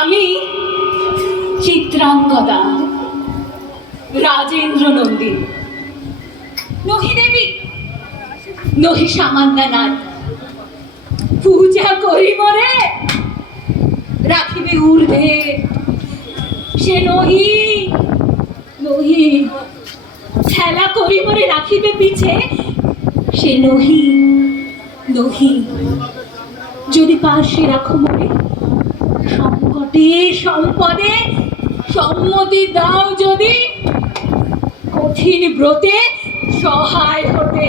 আমি চিত্রাঙ্গদা রাজেন্দ্র নন্দী, নহি দেবী নহি সামান্যনাথ, পূজা করি মরে রাখিবে ঊর্ধ্বে, সে নহি নহি খেলা করি মরে রাখিবে পিছে, সে নহি নহি যদি পাশে রাখো মরে সংকটে সম্পদে সম্মতি দাও, যদি কঠিন ব্রতে সহায় হতে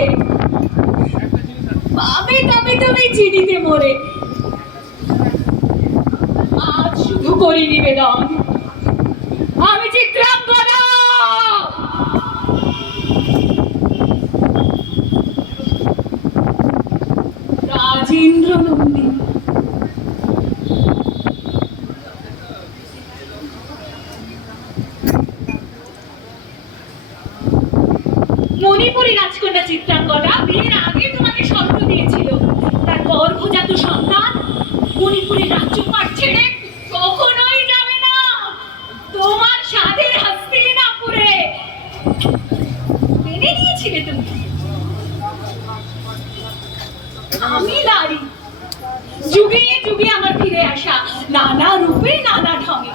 পাবে তবে তুমি চিনিতে মোরে। আজ শুধু করি নিবেদন, আমি চিত্রাঙ্গদা রাজেন্দ্র নন্দী। মণিপুরী রাজকন্যা চিত্রাঙ্গদা বিয়ের আগে তোমাকে শর্ত দিয়েছিল, তার গর্ভজাত সন্তান মণিপুরের রাজ্যপাট ছেড়ে কখনোই যাবে না তোমার সাধের হস্তিনাপুরে। মেনে নিয়েছিলে তুমি? আমি নারী, যুগে যুগে আমার ফিরে আসা নানা রূপে নানা ঢঙে।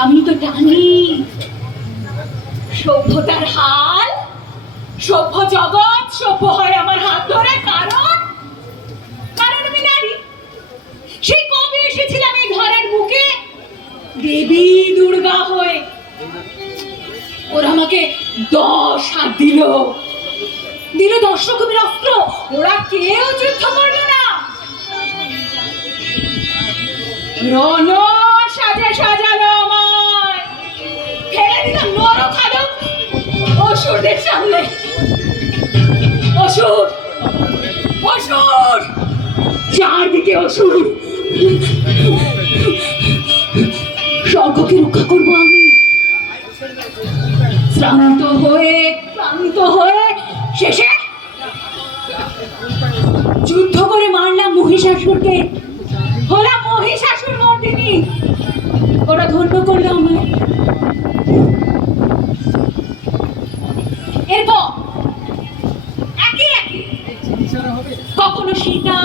আমি তো জানি সভ্যতার হাল, সভ্য জগৎ সভ্য হয় আমার হাত ধরে, কারণ কারণ আমি নারী। সেই কবে এসেছিলাম এই ঘরের বুকে দেবী দুর্গা হয়ে, ওরা আমাকে 10 হাত দিল, দিল 10 রকমের অস্ত্র, ওরা কেউ যুদ্ধ করলো না। রণ সাজে সাজালো আমায়, ফেলে দিল নরখাদক অসুরদের সামনে। অসুর অসুর চারদিকে অসুর, স্বর্গকে রক্ষা করবো আমি। ক্লান্ত হয়ে শেষে যুদ্ধ করে মারলাম মহিষাসুরকে, হলাম মহিষাসুর মর্দিনী। ওরা ধন্য করলো আমায়। এরপর একে একে কখনো সীতা,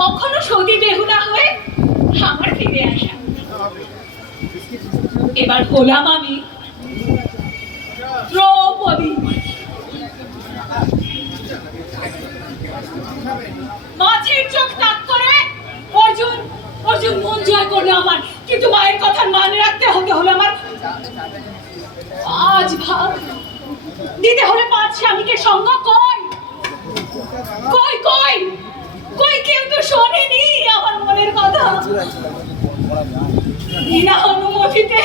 কখনো সতী বেহুলা হয়ে আমার ফিরে আসা। এবার হলাম আমি দ্রৌপদী। মাছের চোখ তাক করে অর্জুন মন জয় করলো আমার, কিন্তু মায়ের কথা মানে রাখতে হলো আমার। আজ ভাব দিতে হলে 5 স্বামীকে সঙ্গ। কই কই কই কই কেউ তো শোনেনি আমার মনের কথা। বিনা অনুমতিতে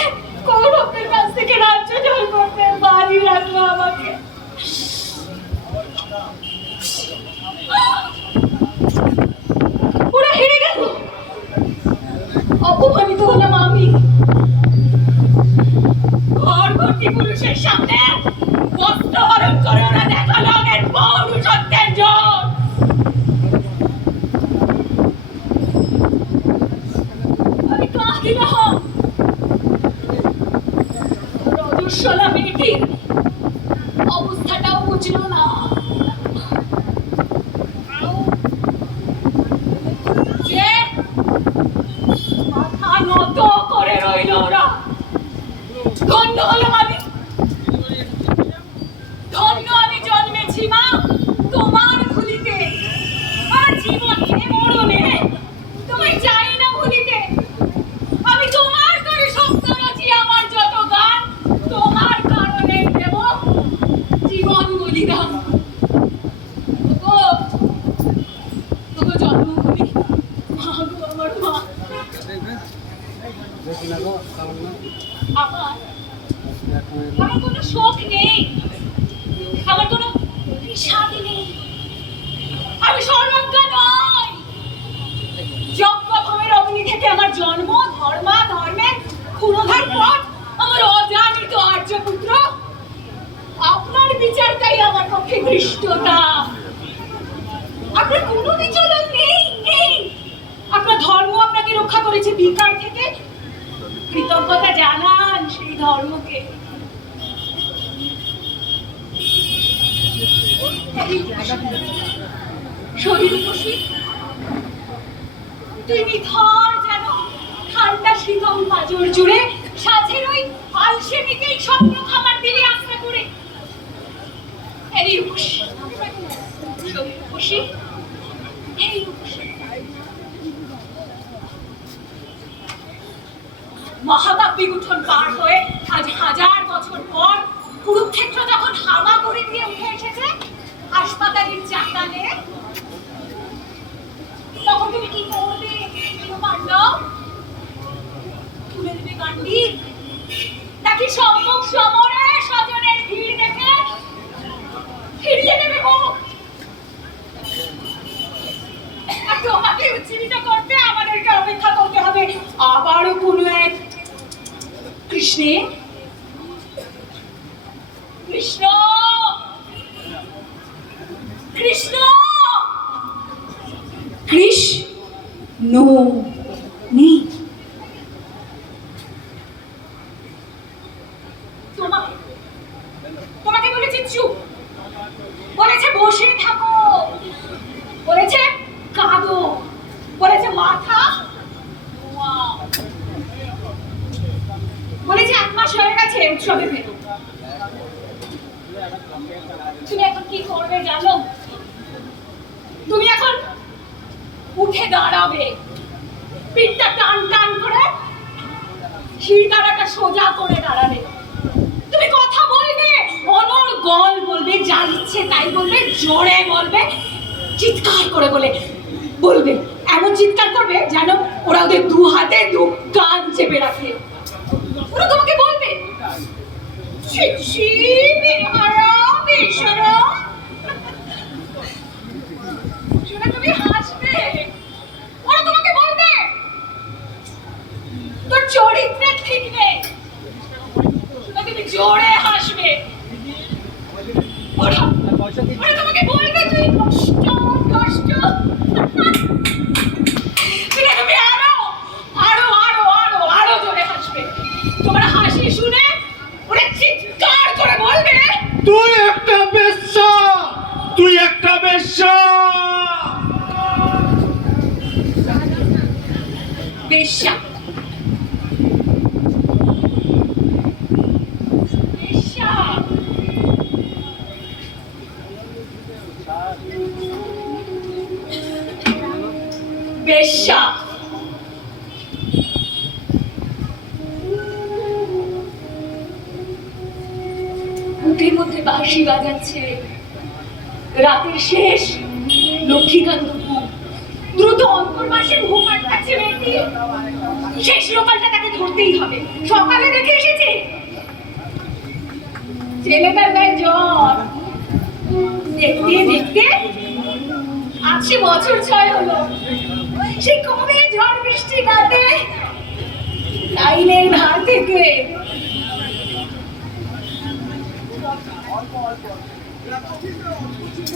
কৌরবদের কাছ থেকে রাজ্য জয় করতে বাড়ি রাখলো আমাকে। ওরা হেরে গেল, অপমানিত হলাম আমি। ঘর ভর্তি পুরুষের সামনে বস্ত্র হরণ করে ওরা দেখালো আগের পৌরুষত্বের জোর। আমি কাঁদিলাম। রজস্বলা মেয়েটির অবস্থাটাও বুঝলো না। যে মাথা নত করে রইল ওরা। ধন্য হলাম আমি, ধন্য আমি জন্মেছি মা তোমার ভুলিতে। আমার জীবনে মরণে তোমায় চাই না ভুলিতে। আমি তোমার করে শব্দ রচি, আমার যত গান তোমার কারণে দেব জীবন বলিদান। তবু জন্মভূমি মা গো, আমার মা। আমার কোনো শোক নেই, আমার কোনো বিষাদ নেই। আমি সর্বজ্ঞা নই। যজ্ঞভূমির অগ্নি থেকে আমার জন্ম, ধর্মের ক্ষুরধার পথ আমার অজানিত আর্যপুত্র। আপনার বিচারটাই আমার পক্ষে দৃষ্টতা। আপনার কোনো বিচলন নেই, নেই। আপনার ধর্ম আপনাকে রক্ষা করেছে বিকার থেকে। কৃতজ্ঞতা জানান সেই ধর্মকে। শরীর খুশি তুই নিথর যেন ঠান্ডা শীতল পাজর জুড়ে সাথের ওই আলসেমিকেই স্বপ্ন খাবার দিলে আস্তে করে। এই খুশি শরীর খুশি, এই খুশি। মহাকাব্যিক উঠোন পার হয়ে আজ 1000 বছর পর কুরুক্ষেত্র যখন হামা করে দিয়ে উঠে এসেছে হাসপাতালের চাকালে, তখন তুমি কি করবে? পাণ্ডব তুলে দেবে গান্ডি, নাকি সম্মুখ সমরে স্বজনের ভিড় দেখে ফিরিয়ে দেবে মুখ? তোমাকে উজ্জীবিত করতে আমাদেরকে অপেক্ষা করতে হবে আবারও কোনো এক কৃষ্ণে। কৃষ্ণ কৃষ্ণ কৃষ্ণ নেই। তোমাকে বলেছে চুপ, বলেছে বসে থাকো, বলেছে কাঁদো, বলেছে মাথা, বলেছে 1 মাস হয়ে গেছে উৎসবে ফেরো। তুমি এখন কি করবে জানো? তুমি এখন উঠে দাঁড়াবে, পিঠটা টান টান করে, শিরদাঁড়াটা সোজা করে দাঁড়াবে। তুমি কথা বলবে, অনর্গল বলবে, যা ইচ্ছে তাই বলবে, জোরে বলবে, চিৎকার করে বলবে। এমন চিৎকার করবে যেন ওরা ওদের 2 হাতে 2 কান চেপে রাখে। ওরা তোমাকে বলবে তুমি হাসবে। ওরা তোমাকে বলবে তোর চরিত্রের ঠিক নেই, তুমি জোরে হাসবে। ওরা তোমাকে বলবে তুই কষ্ট কষ্ট। তুমি আরো আরো আরো আরো আরো জোরে হাসবে। তোমার হাসি শুনে ওরা চিৎকার করে বলবে তুই একটা বেশ্যা, তুই একটা বেশ্যা। বেশ্যা বেশ্যা বেশ্যা। বুকের মধ্যে বাঁশি বাজাচ্ছে। রাতের শেষ লক্ষ্মীকান্ত ঘুম, দ্রুত অন্তর মাসে ঘুম আটকাচ্ছে মেয়েটি। শেষ লোকালটা তাকে ধরতেই হবে। সকালে দেখে এসেছে ছেলেটার গায়ে জ্বর। দেখতে দেখতে আজ সে বছর 6 হলো। সে কবে ঝড় বৃষ্টি কাটে লাইনের ধার থেকে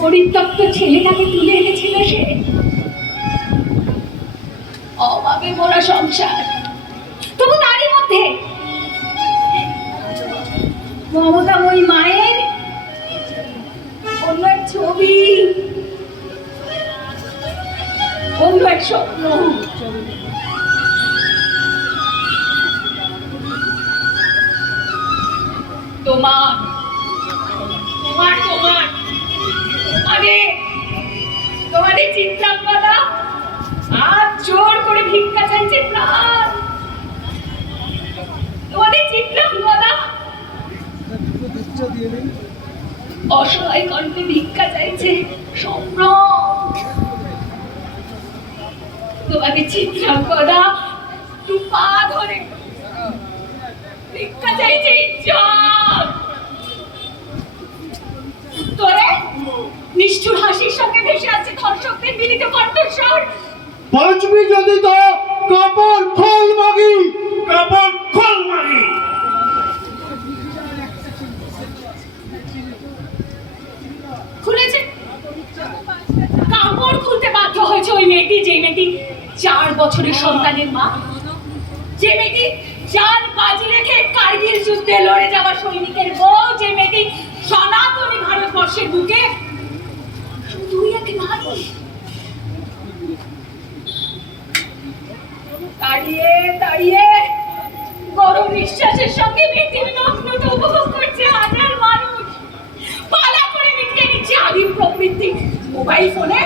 পরিত্যক্ত ছেলেটাকে তুলে এনেছিল সে। অভাবে মোরা সংসার, তবু তারই মধ্যে মমতাময়ী মায়ের অন্য এক ছবি, অন্য এক স্বপ্ন। তোমার তোমার তোমার তোমাদের চিত্রাঙ্গদা আজ জোর করে ভিক্ষা চাইছে প্রাণ। তোমাদের চিত্রাঙ্গদা অসহায় কণ্ঠে ভিক্ষা চাইছে সম্ভ্রম। তোমাদের চিত্রাঙ্গদা দু পা ধরে ভিক্ষা চাইছে ইজ্জত। তোরে নিষ্ঠুর হাসির সঙ্গে ভেসে আছে ধর্ষকদের মিলিত কণ্ঠস্বর। বাঁচবি যদি তো কাপড় খোল মাগি, কাপড় খোল মাগি। খুলেছে কাপড় খুলতে বাধ্য হয়েছে ওই মেয়েটি, যে মেয়েটি 4 বছরের সন্তানের মা, যে মেয়েটি জান বাজি রেখে কার্গিল যুদ্ধে লড়ে যাওয়া সৈনিকের বউ, যে মেয়েটি সনাতনী ভারতবর্ষের বুকে শুধুই এক নারী। দাঁড়িয়ে দাঁড়িয়ে গরম নিঃশ্বাসের সঙ্গে পৃথিবী নগ্নতা উপভোগ করছে হাজার মানুষ। পালা করে মিটিয়ে নিচ্ছে আদিম প্রবৃত্তি মোবাইল ফোনে।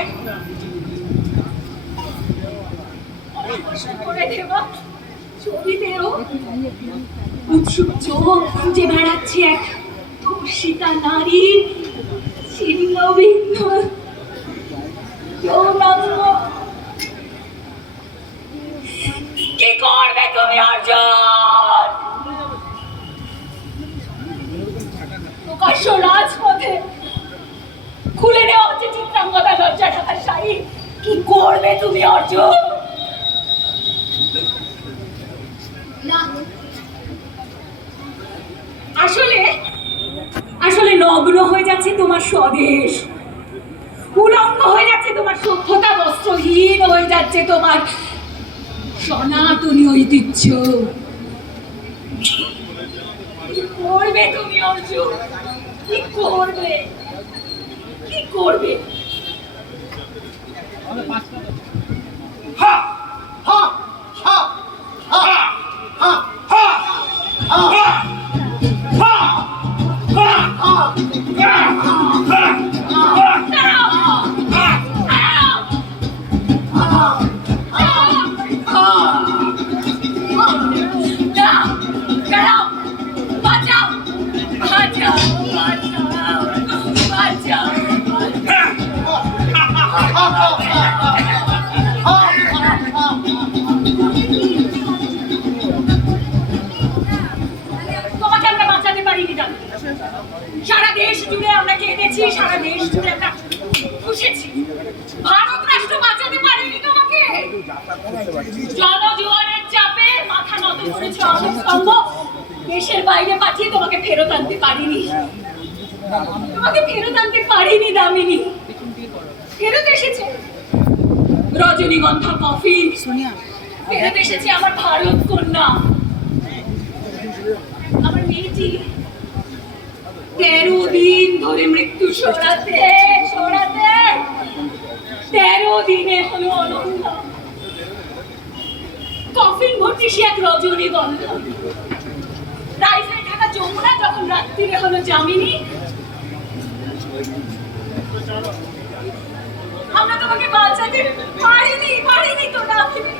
করে দেওয়া ছবিতেও উৎসুক চোখ খুঁজে বেড়াচ্ছে এক ধর্ষিতা নারীর ছিন্ন ভিন্ন যৌনাঙ্গ। কি করবে তুমি অর্জুন? প্রকাশ্য রাজপথে খুলে দেওয়া হচ্ছে চিত্রাঙ্গদা লজ্জা ঢাকার শাড়ি। কি করবে তুমি অর্জুন? না, আসলে আসলে নগ্ন হয়ে যাচ্ছে তোমার স্বদেশ, উলঙ্গ হয়ে যাচ্ছে তোমার সভ্যতা, বস্ত্রহীন হয়ে যাচ্ছে তোমার সনাতনী ঐতিহ্য। কি করবে তুমি অর্জুন? কি করবে? কি করবে? হা হা হা হা হা হা হা হা তোমাকে আমরা বাঁচাতে পারিনি দাদা। সারা দেশ জুড়ে আমরা কেঁদেছি, সারা দেশ জুড়ে আমরা খুশেছি। ভারত রাষ্ট্র বাঁচাতে পারেনি তোমাকে। জনজোয়ারের চাপে মাথা নত করেছে অশোক স্তম্ভ। দেশের বাইরে পাঠিয়ে তোমাকে ফেরত আনতে পারিনি। তোমাকে ফেরত আনতে পারিনি দামিনী। ফেরত এসেছে রজনীগন্ধা কফিন, ফেরত এসেছে আমার ভারত কন্যা, আমার মেয়েটি। 13 দিন ধরে মৃত্যু সরাতে সরাতে 13 দিনে হলো অনন্যা। কফিন ভর্তি সে এক রজনীগন্ধা। রাইফেল ঢাকা যমুনা যখন রাত্রিরে হলো যামিনী। আমরা তোমাকে বাঁচাতে পারিনি তো দামিনী।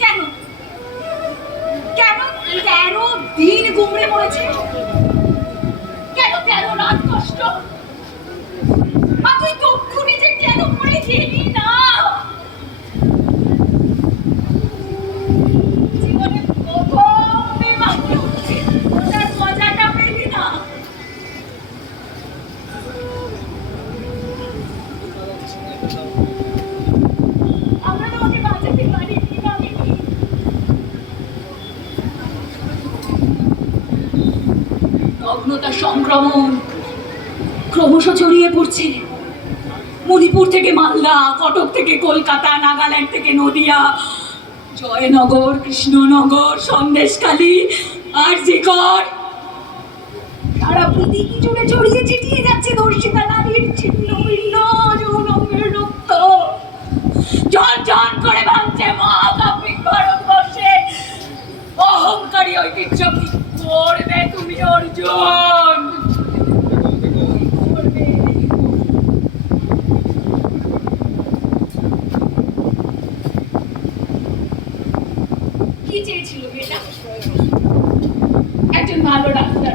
কেন কেন 13 দিন গুমড়ে মরেছে? কেন 13 রাত কষ্ট? আর তুই তক্ষুনি যে কেন মরে গেলি না? জীবনে প্রথম বিমান উঠছে, ওটার মজাটা পেলি না? আমরা তোমাকে বাঁচাতে পারিনি, পারিনি। নগ্নতা সংক্রমণ ক্রমশ ছড়িয়ে পড়ছে। মণিপুর থেকে মালদা, কটক থেকে কলকাতা, নাগাল্যান্ড থেকে নদিয়া, জয়নগর, কৃষ্ণনগর, সন্দেশখালী, আরজিকর, সারা পৃথিবী জুড়ে ছড়িয়ে ছিটিয়ে যাচ্ছে ধর্ষিতা নারীর ছিন্ন ভিন্ন যৌনঙ্গের রক্ত। জন জন করে ভাঙছে মহাকাব্যিক ভারতবর্ষে অহংকারী ঐতিহ্য। কি করবে তুমি অর্জুন? কি চেয়েছিল বেটা? একজন ভালো ডাক্তার,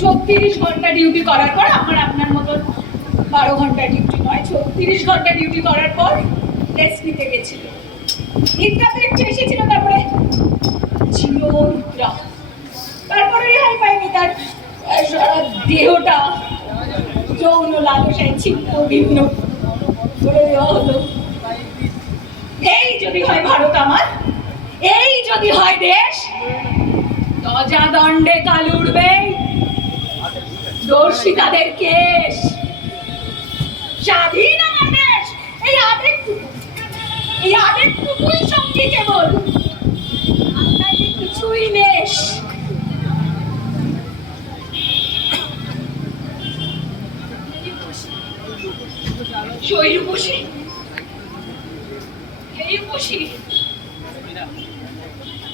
34 ঘন্টা ডিউটি করার পর, আমার আপনার মতন 12 ঘন্টা ডিউটি নয়, 34 ঘন্টা ডিউটি করার পর রেস্ট নিতে গেছিল। নিদ্রাতে একটু এসেছিল, তারপরে ছিল নিদ্রা, তারপরে রেহাই পায়নি। তার সারা দেহটা যৌন লালসায় ছিন্ন ভিন্ন করে দেওয়া হলো। এই যদি হয় ভারত আমার, এই যদি হয় দেশ, দজা দণ্ডে কাল উঠবে দর্শিতাদের কেশ। স্বাধীন আমার দেশ, এই আবেগটুকুই সঙ্গী কেবল, আপনাকে কিছুই নেশ। শৈরূপসী, এই উপসী,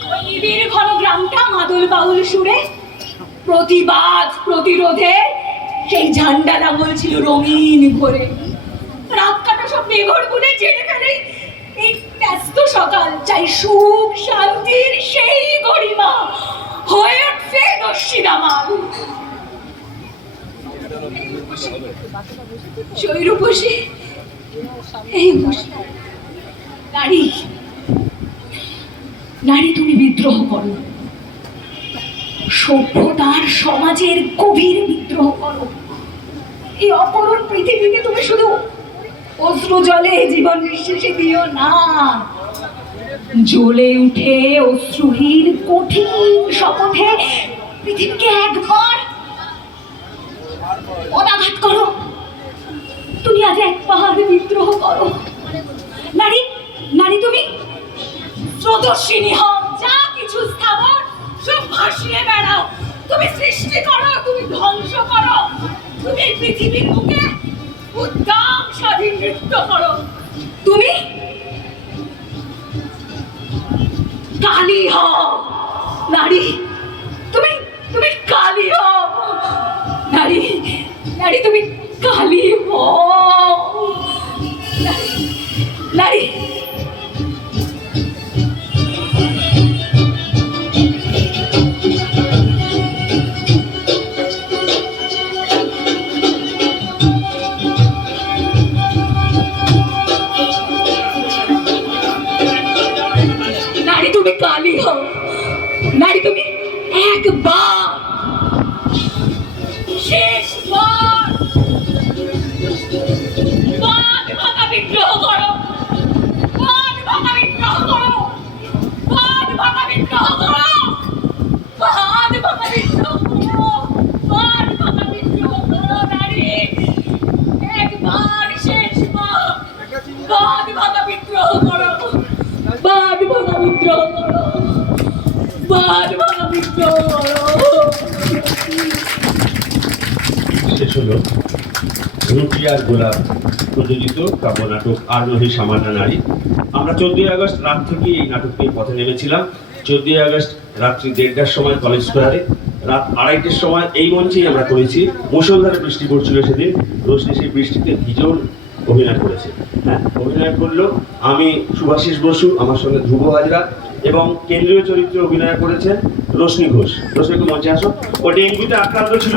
ওই নিবিড় ঘন গ্রামটা মাদল বাউল সুরে প্রতিবাদ প্রতিরোধে সেই ঝান্ডা লাঙল ছিল রঙিন ভরে। রাত কাটা সব মেঘর গুনে জেনে ফেলে এই ব্যস্ত সকাল। চাই সুখ শান্তির সেই গরিমা, হয়ে উঠছে দস্যিদামাল। শৈরূপসী, এই নারী, নারী তুমি বিদ্রোহ করো, সভ্যতার সমাজের গভীর বিদ্রোহ করো। এই অপরণ পৃথিবীকে তুমি শুধু অশ্রু জলে জীবন নিঃশেষে দিও না, জ্বলে উঠে অশ্রুহীন কঠিন শপথে পৃথিবীকে একবার পদাঘাত করো। তুমি আজ এক পাহাড় বিদ্রোহ করো। নারী, নারী তুমি স্রোতস্বিনী হও, যা কিছু স্থাবর সব ভাসিয়ে বেড়াও। তুমি সৃষ্টি করো, তুমি ধ্বংস করো, তুমি এই পৃথিবীর বুকে উদ্দাম স্বাধীন নৃত্য করো। তুমি কালী হও নারী, তুমি তুমি কালী হও নারী, নারী তুমি কালী হও নারী। তুমি কালী হও নারী, তুমি একবার শেষবার বাদ ভাঙা বিদ্রোহ করো, বাদ ভাঙা বিদ্রোহ করো, বাদ ভাঙা বিদ্রোহ করো, বাদ ভাঙা বিদ্রোহ করো, বাদ ভাঙা বিদ্রোহ করো নারী, একবার শেষবার বাদ ভাঙা বিদ্রোহ করো, বাদ ভাঙা বিদ্রোহ করো, বাদ ভাঙা বিদ্রোহ করো। শেষ হলো রুটি আর গোলাপ প্রযোজিত কাব্য নাটক আর নহি সামান্য নারী। আমরা 14ই আগস্ট রাত থেকে এই নাটক নিয়ে পথে নেমেছিলাম। 14ই আগস্ট রাত্রি 1:30টার সময় কলেজ স্কোয়ারে, রাত 2:30টার সময় এই মঞ্চেই আমরা করেছি। মুষলধারে বৃষ্টি পড়ছিল সেদিন। রোশনি সেই বৃষ্টিতে ভিজোর অভিনয় করেছে। হ্যাঁ, অভিনয় করলো আমি, শুভাশিস বসু, আমার সঙ্গে ধ্রুব হাজরা, এবং কেন্দ্রীয় চরিত্রে অভিনয় করেছেন রোশনি ঘোষ। রোশনি, একটু মঞ্চে আসো। ও ডেঙ্গুতে আক্রান্ত ছিল,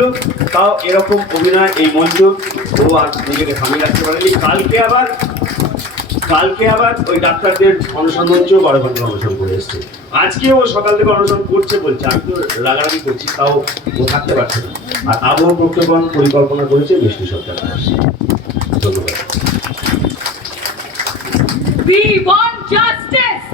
তাও এরকম অভিনয় এই মঞ্চ ও আর নিজেকে থামিয়ে রাখতে পারেনি। কালকে আবার ওই ডাক্তারদের অনশন মঞ্চেও 12 ঘন্টা অনশন করে এসছে। আজকে ও সকাল থেকে অনশন করছে বলছে, আমি তো রাগারাগি করছি, তাও ও থাকতে পারছে না। আর আবহ প্রক্ষেপণ পরিকল্পনা করেছে মিষ্টি সরকার। ধন্যবাদ। We want justice.